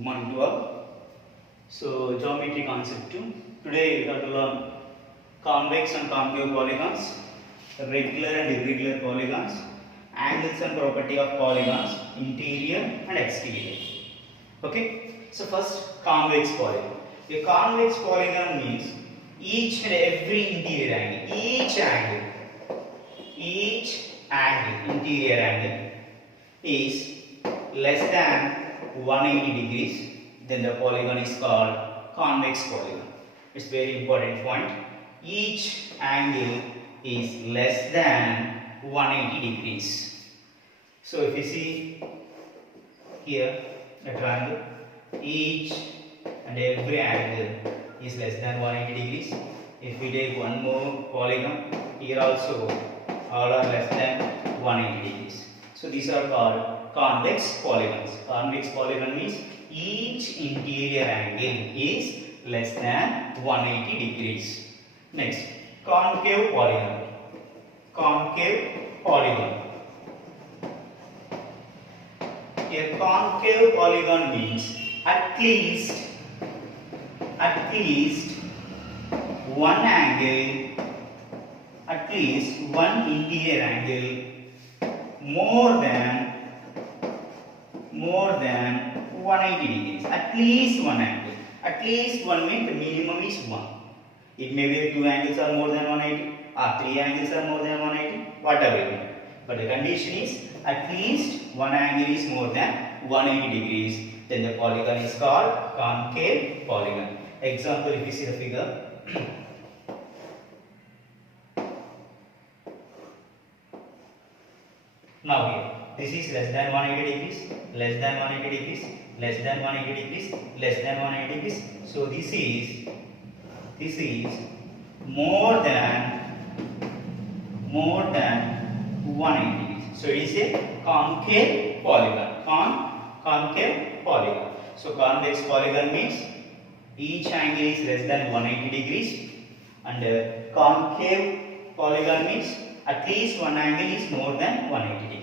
Good morning to all. So, geometry concept 2. Today we have to learn convex and concave polygons, regular and irregular polygons, angles and property of polygons, interior and exterior. Okay. So first, convex polygon. A convex polygon means each and every interior angle, interior angle is less than 180 degrees, then the polygon is called convex polygon. It's very important point. Each angle is less than 180 degrees. So if you see here a triangle, each and every angle is less than 180 degrees. If we take one more polygon, here also all are less than 180 degrees. So these are called convex polygons. Convex polygon means each interior angle is less than 180 degrees. Next, concave polygon. Concave polygon. A concave polygon means at least one angle, at least one interior angle more than 180 degrees. At least one angle. At least one means the minimum is 1. It may be 2 angles are more than 180 or 3 angles are more than 180, whatever it may be. But the condition is at least one angle is more than 180 degrees. Then the polygon is called concave polygon. Example, if you see the figure. Now here, this is less than 180 degrees, less than 180 degrees, less than 180 degrees, less than 180 degrees. So this is more than 180 degrees. So it is a concave polygon. Concave polygon. So convex polygon means each angle is less than 180 degrees, and concave polygon means at least one angle is more than 180 degrees.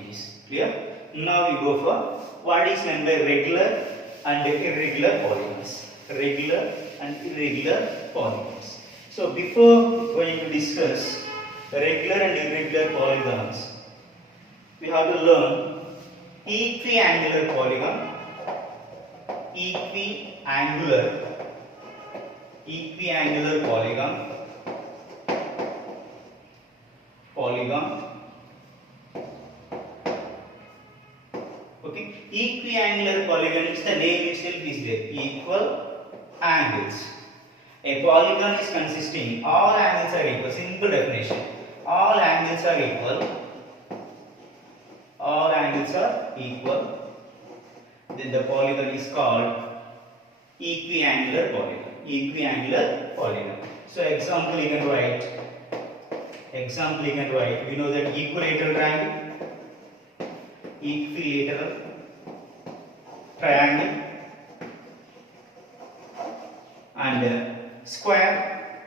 Clear? Now we go for what is meant by regular and irregular polygons. Regular and irregular polygons. So before going to discuss regular and irregular polygons, we have to learn equiangular polygon. Equiangular polygon. Okay, equiangular polygon is the name itself is there. Equal angles. A polygon is consisting all angles are equal. Simple definition. All angles are equal. All angles are equal. Then the polygon is called equiangular polygon. Equiangular polygon. So example you can write. We know that equilateral triangle, equilateral triangle, and square,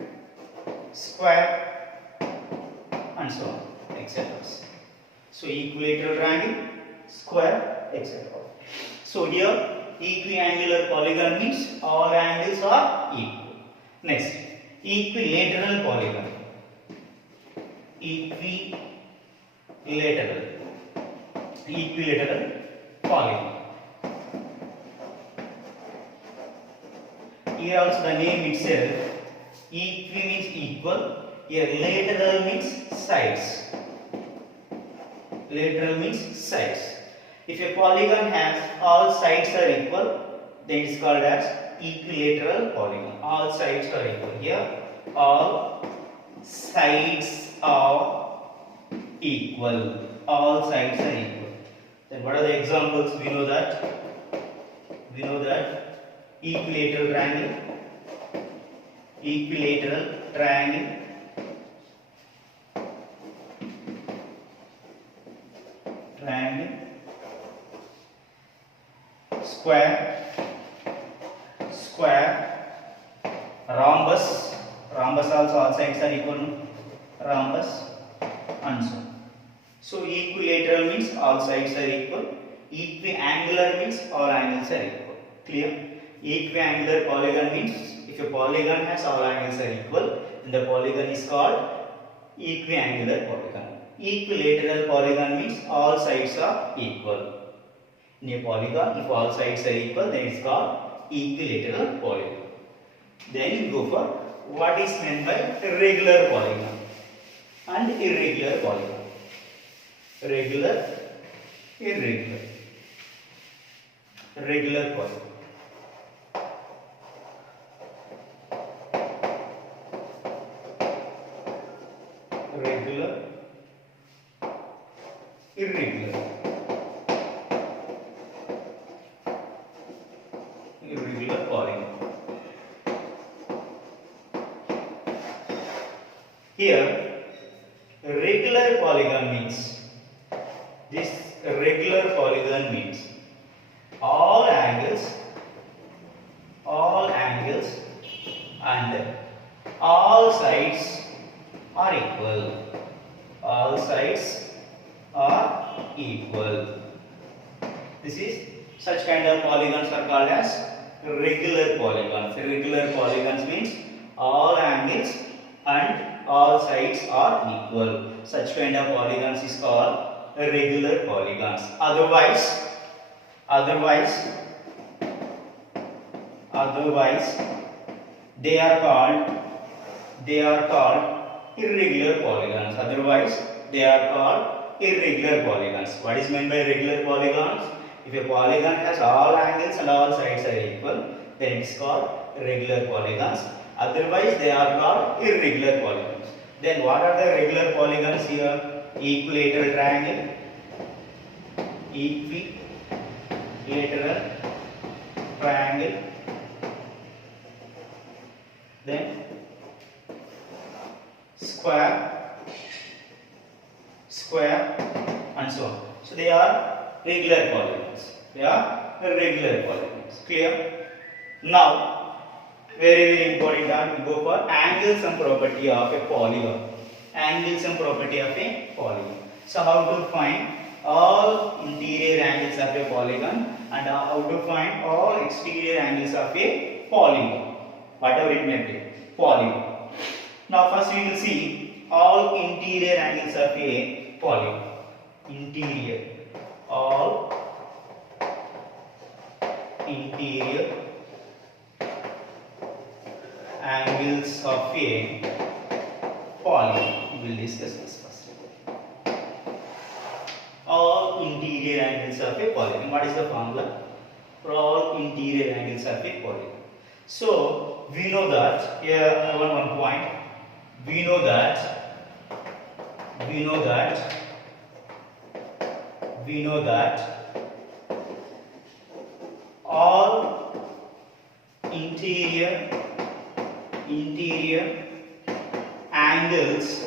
and so on, etc. So equilateral triangle, square, etc. So here equiangular polygon means all angles are equal. Next, equilateral polygon. Equilateral polygon. Here also the name itself, equi means equal, here lateral means sides. Lateral means sides. If a polygon has all sides are equal, then it is called as equilateral polygon. All sides are equal. Here all sides are equal. All sides are equal. Then what are the examples? We know that equilateral triangle, square, rhombus also all sides are equal, rhombus, and so on. So equilateral means all sides are equal, equiangular means all angles are equal. Clear? Equiangular polygon means if a polygon has all angles are equal, then the polygon is called equiangular polygon. Equilateral polygon means all sides are equal. In a polygon, if all sides are equal, then it's called equilateral polygon. Then you go for what is meant by regular polygon and irregular polygon. Regular, irregular. Regular polygon. Regular, irregular. Irregular polygon. Here, regular polygon means, this regular polygon means all angles and all sides are equal. All sides are equal. This is such kind of polygons are called as regular polygons. Regular polygons means all angles and all sides are equal. Such kind of polygons is called regular polygons. Otherwise they are called irregular polygons. Otherwise they are called irregular polygons. What is meant by regular polygons? If a polygon has all angles and all sides are equal, then it is called regular polygons. Otherwise they are called irregular polygons. Then what are the regular polygons here? Equilateral triangle, equilateral triangle, then square, and so on. So they are regular polygons. They are regular polygons. Clear? Now, very important that we go for angles and property of a polygon. Angles and property of a polygon. So how to find all interior angles of a polygon and how to find all exterior angles of a polygon, whatever it may be, polygon. Now first we will see all interior angles of a polygon. Interior, all interior angles of a polygon. We will discuss this first. All interior angles of a polygon. What is the formula for all interior angles of a polygon? So we know that here I want one point. We know that all interior angles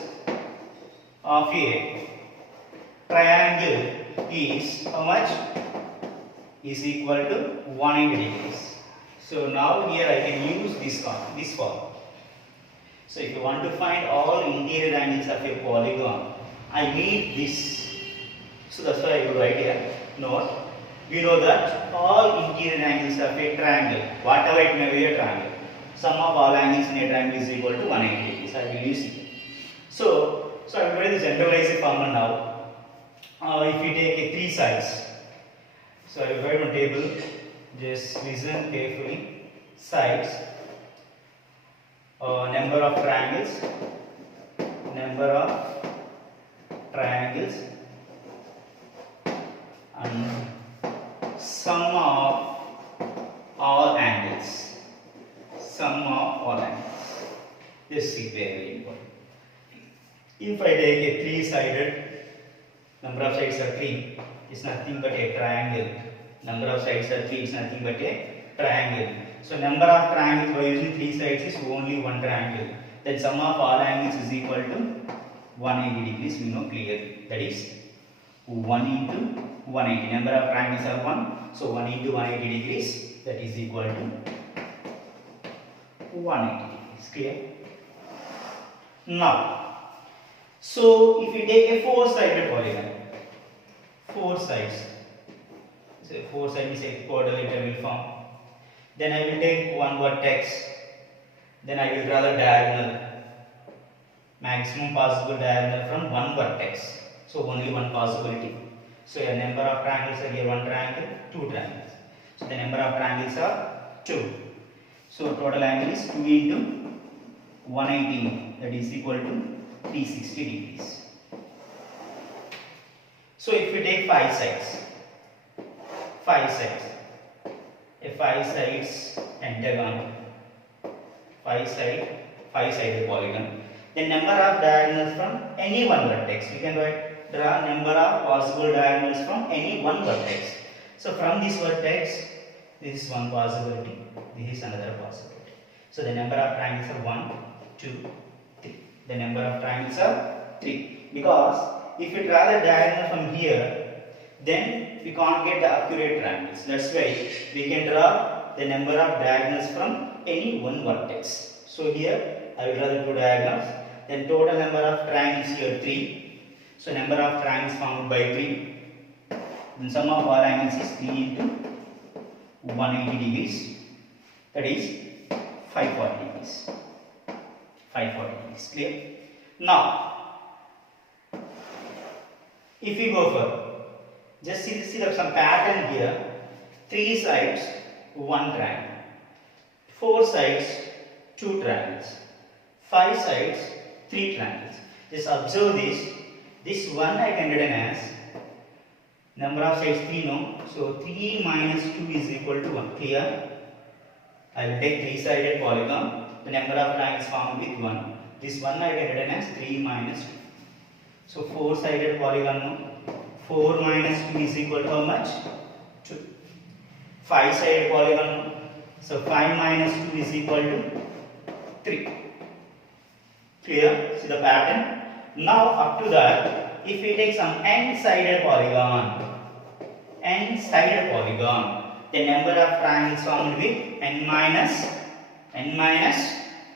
of a triangle is how much? Is equal to 180 degrees. So now here I can use this form. So if you want to find all interior angles of a polygon, I need this. So that's why I will write here. Note, we know that all interior angles of a triangle, whatever it may be a triangle, sum of all angles in a triangle is equal to 180 degrees. I will use it. So I will write the generalized formula now. If we take three sides, so I will write on table. Just listen carefully. Sides. Number of triangles, and sum of all angles. This is very important. If I take a three-sided, number of sides are 3, is nothing but a triangle. Number of sides are 3, is nothing but a triangle. So number of triangles by using 3 sides is only one triangle. Then sum of all angles is equal to 180 degrees. We know clearly. That is 1 into 180. Number of triangles are 1. So 1 into 180 degrees. That is equal to 180 degrees. Clear? Now, so if we take a 4-sided polygon, 4 sides. So 4 sides is a quadrilateral will form. Then I will take one vertex. Then I will draw the diagonal, maximum possible diagonal from one vertex. So only one possibility. So a number of triangles are here, one triangle, two triangles. So the number of triangles are 2. So total angle is 2 into 180, that is equal to 360 degrees. So if we take 5 sides, a 5 sides pentagon, 5-sided polygon. The number of diagonals from any one vertex. We can draw number of possible diagonals from any one vertex. So from this vertex, this is one possibility, this is another possibility. So the number of triangles are 1, 2, 3. The number of triangles are 3. Because if we draw the diagonal from here, then we can't get the accurate triangles. That's why we can draw the number of diagonals from any one vertex. So here I will draw the two diagonals. Then total number of triangles here 3. So number of triangles formed by 3. Then sum of all angles is 3 into 180 degrees. That is 540 degrees. 540 degrees. Clear? Now, if we go for, just see some pattern here. 3 sides, 1 triangle. 4 sides, 2 triangles. 5 sides, 3 triangles. Just observe this. This one I can written as number of sides 3, no? So 3 minus 2 is equal to 1. Clear? I will take 3-sided polygon. The number of triangles formed with 1. This one I can written as 3 minus 2. So 4-sided polygon, no? 4 minus 2 is equal to how much? 2. 5-sided polygon, no? So 5 minus 2 is equal to 3. Clear? See the pattern? Now up to that, if we take some n-sided polygon, the number of triangles formed with n minus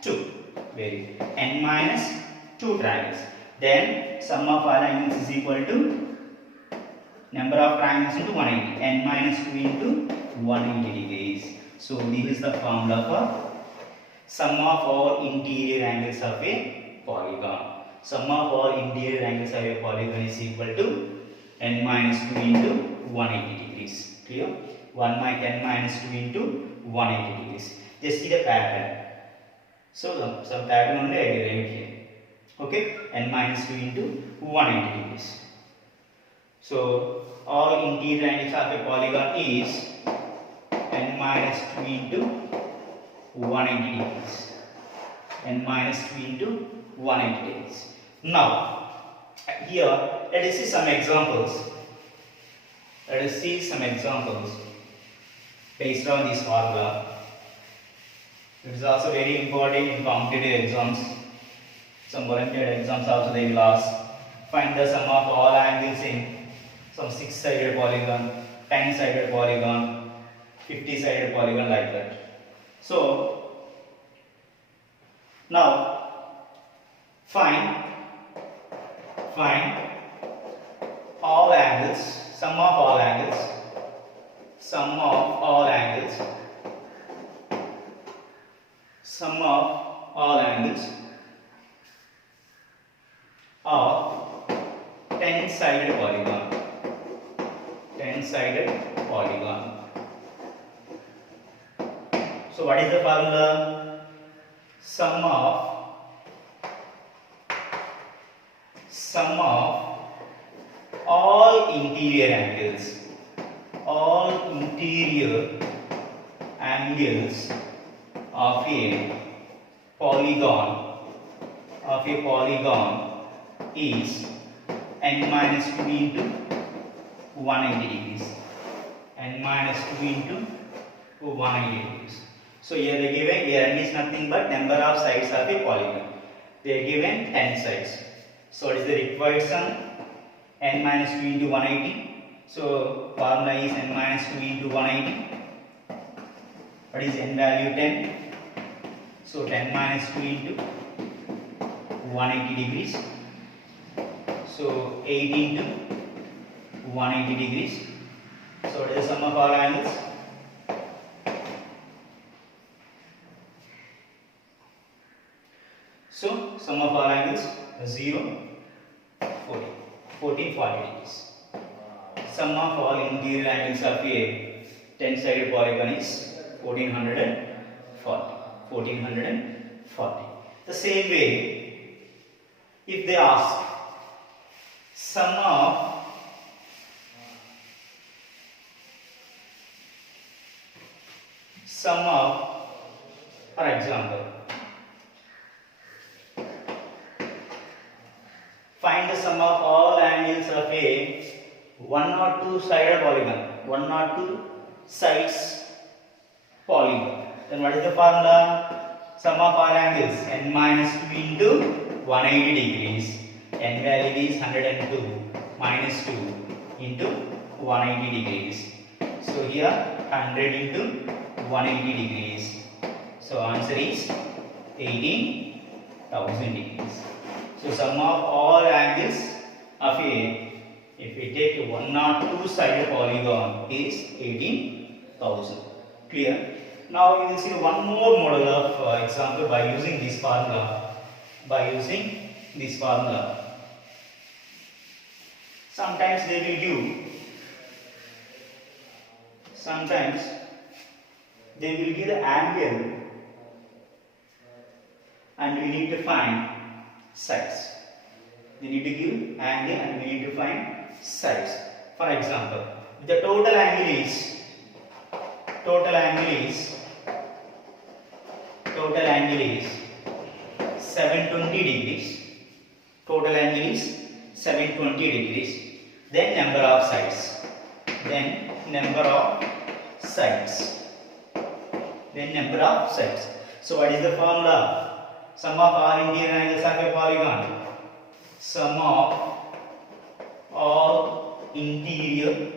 2. Very good. N minus 2 triangles. Then sum of all angles is equal to number of triangles into 180. N minus 2 into 180 degrees. So this is the formula for sum of all interior angles of a polygon. Sum of all interior angles of a polygon is equal to n minus 2 into 180 degrees. Clear? 1 minus 2 into 180 degrees. Just see the pattern. So some pattern only I derived here. Okay? N minus 2 into 180 degrees. So all interior angles of a polygon is n minus 2 into 180 degrees. N minus 2 into 180 degrees. Now, here let us see some examples. Based on this formula. It is also very important in competitive exams. Some volunteer exams also they will ask. Find the sum of all angles in some 6-sided polygon, 10-sided polygon, 50-sided polygon, like that. So now find all angles, sum of all angles of 10-sided polygon. So what is the formula? Sum of all interior angles of a polygon is n minus 2 into 180 degrees. N minus 2 into 180 degrees. So here they given, here n is nothing but number of sides of a polygon. They are given 10 sides. So what is the required sum? N minus 2 into 180. So formula is n minus 2 into 180. What is n value? 10. So 10 minus 2 into 180 degrees. So 8 into 180 degrees. So what is the sum of all angles? Sum of all angles 0, 40, 14, 40 degrees. Sum of all interior angles of a 10-sided polygon is 1440. 1440. The same way, if they ask sum of for example, find the sum of all angles of a 1 or 2 sided polygon, 1 or 2 sides polygon. Then what is the formula? Sum of all angles n minus 2 into 180 degrees. N value is 102 minus 2 into 180 degrees. So here 100 into 180 degrees. So answer is 18,000 degrees. So sum of all angles of a, if we take a 1 or 2 sided polygon, is 18,000. Clear? Now you will see one more model of example by using this formula. Sometimes they will give the angle and we need to find sides. They need to give angle and we need to find sides. For example, the total angle is 720 degrees. Total angle is 720 degrees. Then number of sides. So what is the formula? Sum of all interior angles of a polygon. Sum of all interior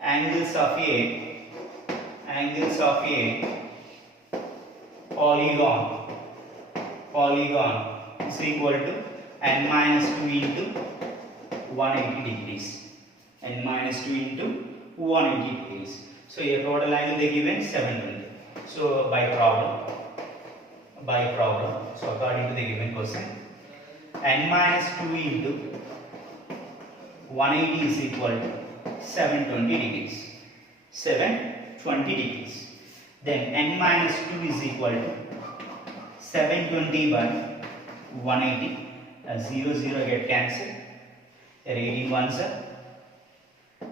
angles of a polygon is equal to n minus 2 into 180 degrees. N minus 2 into 180 degrees. So a total angle they given 720. So by problem. So according to the given question, n minus 2 into 180 is equal to 720 degrees. 720 degrees. Then n minus 2 is equal to 720 by 180. 0 0 get cancelled. 18 ones are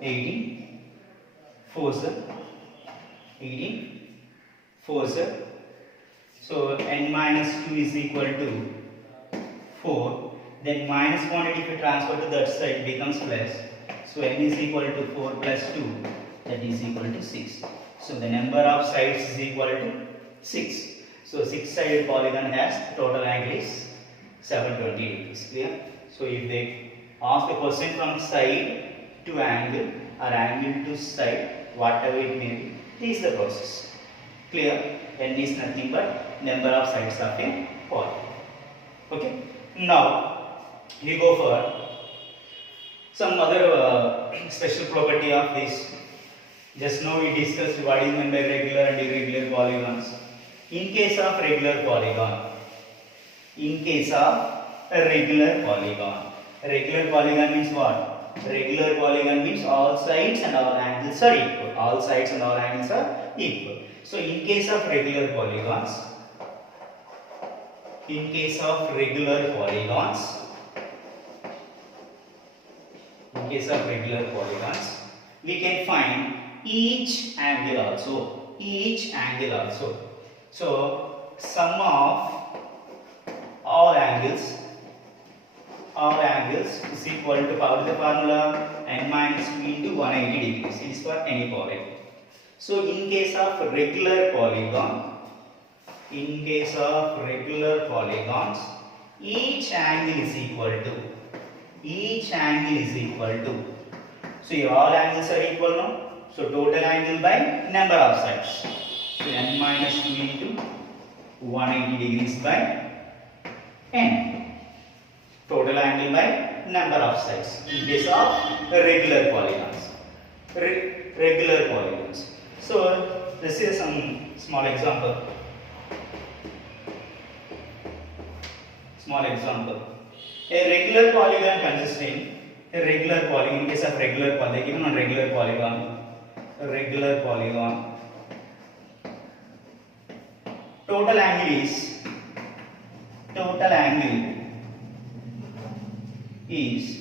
18 4s are 18 4s are. So n minus 2 is equal to 4. Then minus quantity if you transfer to that side becomes plus. So n is equal to 4 plus 2, that is equal to 6. So the number of sides is equal to 6. So 6-sided polygon has total angle is 720 degrees. Clear? So if they ask the question from side to angle or angle to side, whatever it may be, this is the process. Clear? N is nothing but number of sides of a polygon. Okay? Now we go for some other special property of this. Just now we discussed what is meant by regular and irregular polygons. In case of regular polygon, regular polygon means what? Regular polygon means all sides and all angles are equal. All sides and all angles are equal. So in case of regular polygons, we can find each angle also. So sum of all angles is equal to power the formula n minus 2 into 180 degrees. It is for any polygon. So in case of regular polygons, each angle is equal to. So here all angles are equal now. So total angle by number of sides. So n minus 2 into 180 degrees by n. Total angle by number of sides. In case of regular polygons. So this is some small example. Small example. A regular polygon consisting a regular polygon. In case of regular polygon, given on regular polygon, a regular polygon. Total angle is total angle is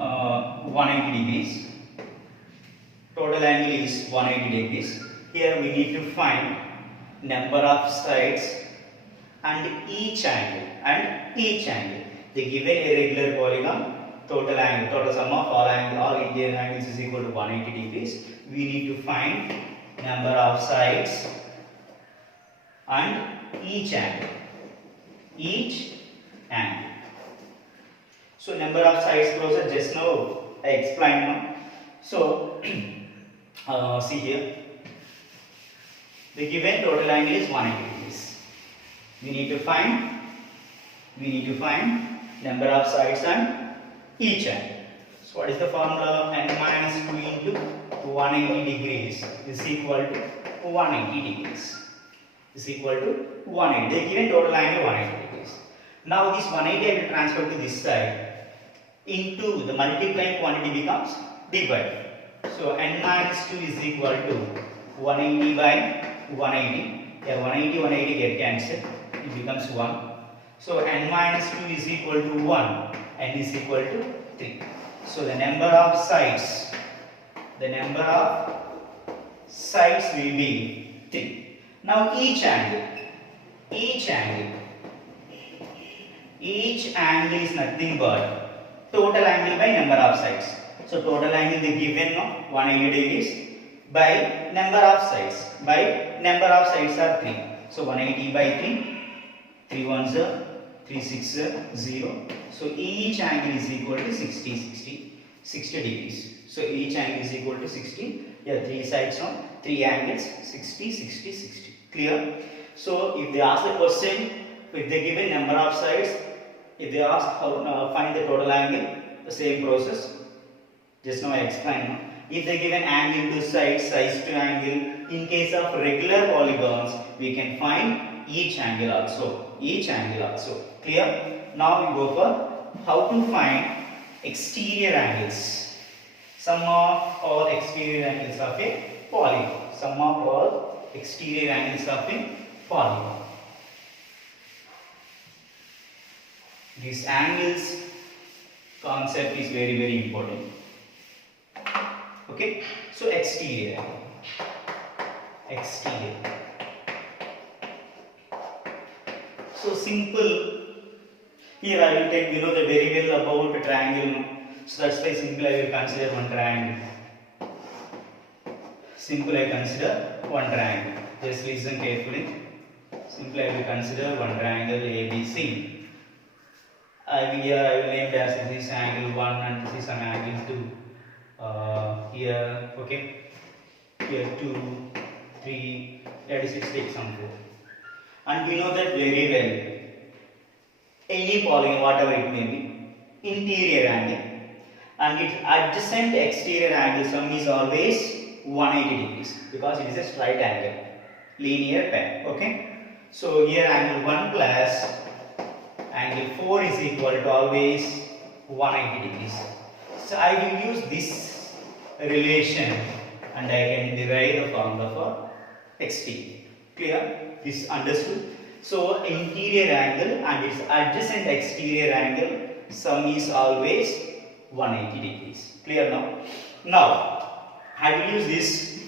180 degrees. Total angle is 180 degrees. Here we need to find number of sides and each angle They given a regular polygon. Total sum of all interior angles is equal to 180 degrees. We need to find number of sides and each angle. So number of sides closer just now I explained now. So see here, the given total angle is 180 degrees. We need to find number of sides and each angle. So what is the formula? N minus 2 into 180 degrees is equal to 180 degrees. Is equal to 180. They given total angle 180 degrees. Now this 180 I will transfer to this side. Into the multiplying quantity becomes divided. So n minus 2 is equal to 180 by 180. Here 180 get cancelled. It becomes 1. So n minus 2 is equal to 1. N is equal to 3. So the number of sides will be 3. Now each angle is nothing but total angle by number of sides. So total angle they given 180 degrees by number of sides. Are 3. So 180 by 3. 3 ones are 3 6 are 0. So each angle is equal to 60 degrees. So each angle is equal to 60. Here 3 sides 3 angles 60. Clear? So if they ask the question, if they given number of sides, if they ask how find the total angle, the same process. Just now I explained. If they given angle to side, sides to angle, in case of regular polygons, we can find each angle also. Clear? Now we go for how to find exterior angles. Sum of all exterior angles of a polygon. These angles concept is very important. Okay, so exterior. So simple. Here I will take the very well about a triangle. So that's why simple I will consider one triangle. Just listen carefully. Simply I will consider one triangle ABC. I will name as this angle 1 and this is an angle 2. Here, okay. Here 2, 3, that is 6, take some 4. And we know that very well. Any polygon, whatever it may be, interior angle and its adjacent exterior angle sum is always 180 degrees because it is a straight angle, linear pair. Okay. So here angle 1 plus angle 4 is equal to always 180 degrees. So I will use this relation and I can derive the formula for exterior. Clear? This understood? So interior angle and its adjacent exterior angle sum is always 180 degrees. Clear now? Now I will use this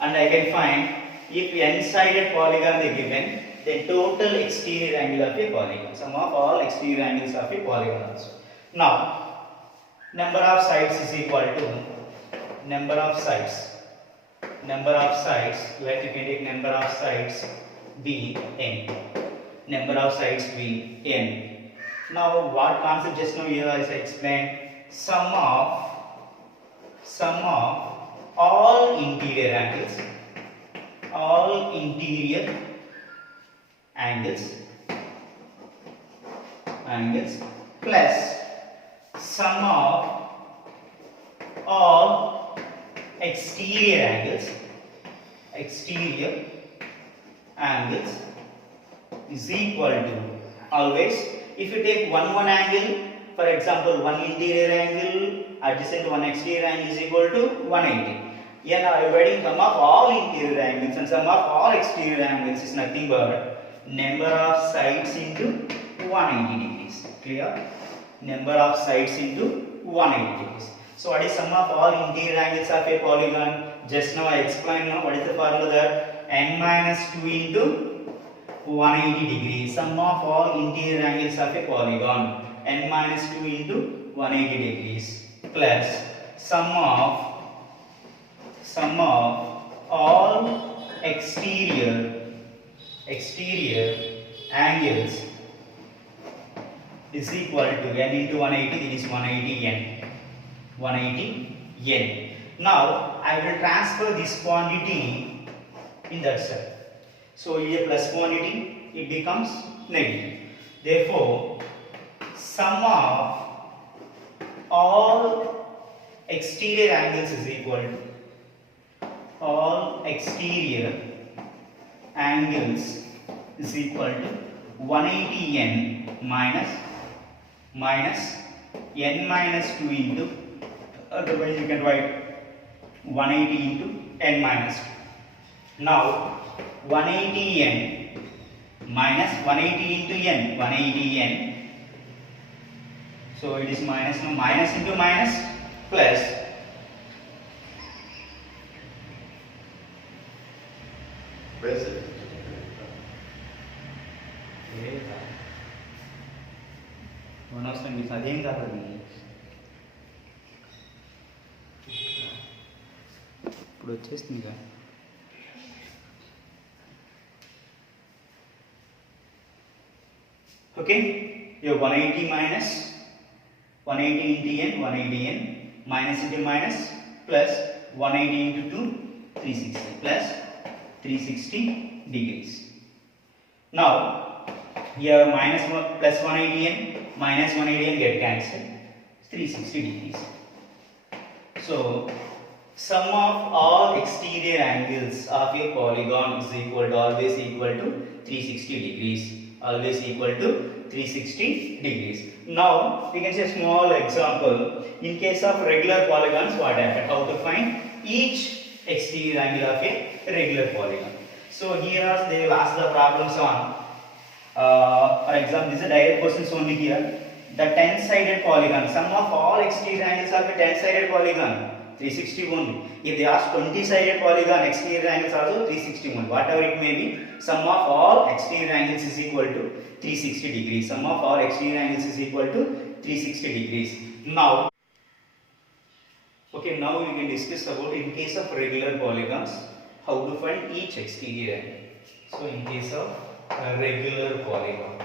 and I can find if n-sided polygon they given, then total exterior angle of a polygon. Sum of all exterior angles of a polygon also. Now number of sides is equal to number of sides. Like you can take number of sides be n. Number of sides be n. Now what concept just now here as I explained, sum of all interior angles plus sum of all exterior angles exterior angles is equal to, always if you take one angle, for example one interior angle adjacent to one exterior angle is equal to 180. Here now dividing sum of all interior angles and sum of all exterior angles is nothing but number of sides into 180 degrees. Clear? Number of sides into 180 degrees. So what is sum of all interior angles of a polygon? Just now I explained now what is the formula there? N minus 2 into 180 degrees. Sum of all interior angles of a polygon. N minus 2 into 180 degrees plus sum of all exterior angles is equal to n into 180, it is 180 n. 180 n. Now I will transfer this quantity in that side. So a plus quantity, it becomes negative. Therefore, sum of all exterior angles is equal to all exterior angles is equal to 180 n minus n minus 2 into, otherwise you can write 180 into n minus 2. Now 180 n minus 180 into n, 180 n. So it is minus, no, minus into minus plus one of them is again the ఇప్పుడు వచ్చేస్తుంది కదా. Okay, your 180 minus 180 into n, 180 n minus into minus plus 180 into 2, 360 plus 360 degrees. Now here minus plus 180 n minus 180 n get cancelled, 360 degrees. So sum of all exterior angles of a polygon is equal to, always equal to 360 degrees. Always equal to 360 degrees. Now we can say a small example. In case of regular polygons, what happened? How to find each exterior angle of a regular polygon. So here they will ask the problems on, for example, this is a direct questions only here. The 10-sided polygon, sum of all exterior angles of a 10-sided polygon, 360 only. If they ask 20-sided polygon, exterior angles also 360 only. Whatever it may be, sum of all exterior angles is equal to 360 degrees. Sum of all exterior angles is equal to 360 degrees. Now, okay, now we can discuss about in case of regular polygons, how to find each exterior angle. So in case of a regular polygons.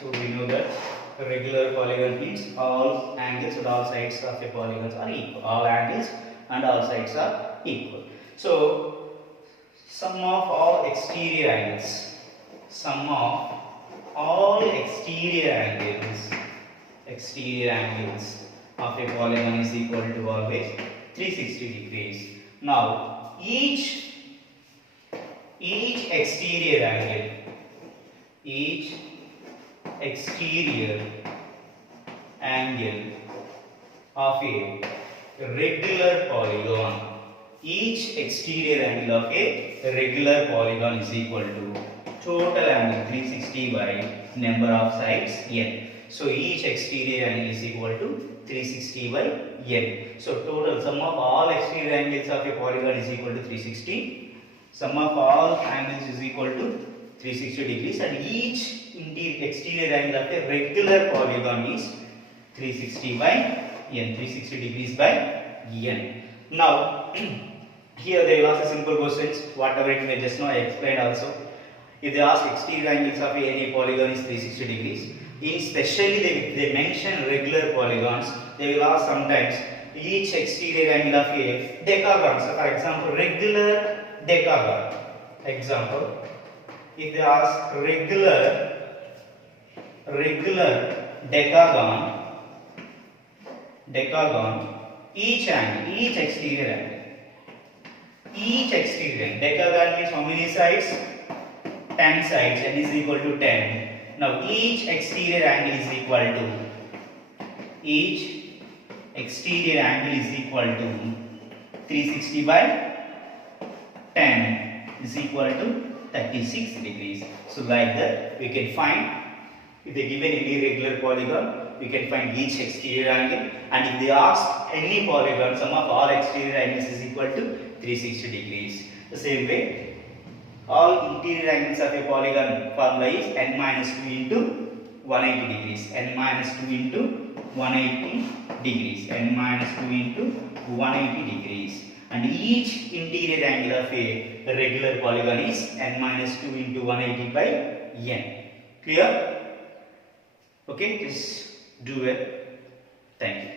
So we know that a regular polygon means all angles and all sides of a polygon are equal. All angles and all sides are equal. So sum of all exterior angles. Sum of all exterior angles of a polygon is equal to always 360 degrees. Now each exterior angle of a regular polygon, each exterior angle of a regular polygon is equal to total angle 360 by number of sides n. So each exterior angle is equal to 360 by n. So total sum of all exterior angles of a polygon is equal to 360. Sum of all angles is equal to 360 degrees, and each exterior angle of a regular polygon is 360 by n, 360 degrees by n. Now here they will ask a simple questions, whatever it may, just now I explained also. If they ask exterior angles of any polygon is 360 degrees, especially they mention regular polygons, they will ask sometimes each exterior angle of a decagon. So for example, regular decagon. Example, if they ask regular decagon, each exterior angle. Each exterior angle. Decagon means how many sides? 10 sides, n is equal to 10. Now each exterior angle is equal to 360 by 10 is equal to 36 degrees. So like that we can find, if they given any regular polygon, we can find each exterior angle, and if they ask any polygon, sum of all exterior angles is equal to 360 degrees. The same way, all interior angles of a polygon formula is n minus 2 into 180 degrees. N minus 2 into 180 degrees. N minus 2 into 180 degrees. And each interior angle of a regular polygon is n minus 2 into 180 by n. Clear? Okay, just do it. Thank you.